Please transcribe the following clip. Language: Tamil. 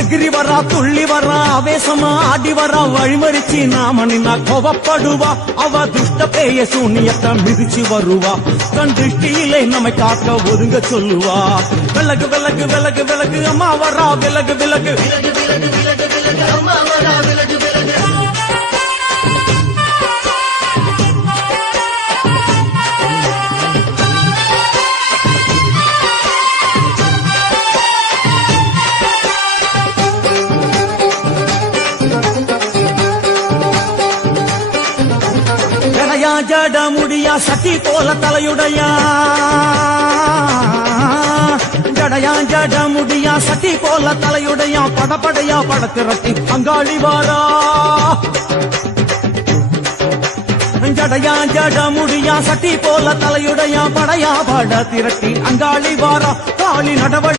எகிரி வரா துள்ளி வரா ஆவேசமா ஆடி வரா வழிமறிச்சு நாம நின்னா கோவப்படுவா அவ துஷ்ட பேய சூனியத்தை மிதிச்சு வருவா கண் திருஷ்டியிலே நம்மை காக்க ஒதுங்க சொல்லுவா விலகு விலகு விலகு விலகு அம்மா வரா விலகு விலகு அம்மா வரா விலகு விலகு ஜட முடியா சட்டி போல தலையுடையா ஜடையா ஜட முடியா சட்டி போல தலையுடையா படப்படையா படத்திரட்டி அங்காளி வாரா ஜடையா ஜட முடியா சட்டி போல தலையுடையா படையா பட திரட்டி அங்காளி வாரா காளி நடவடி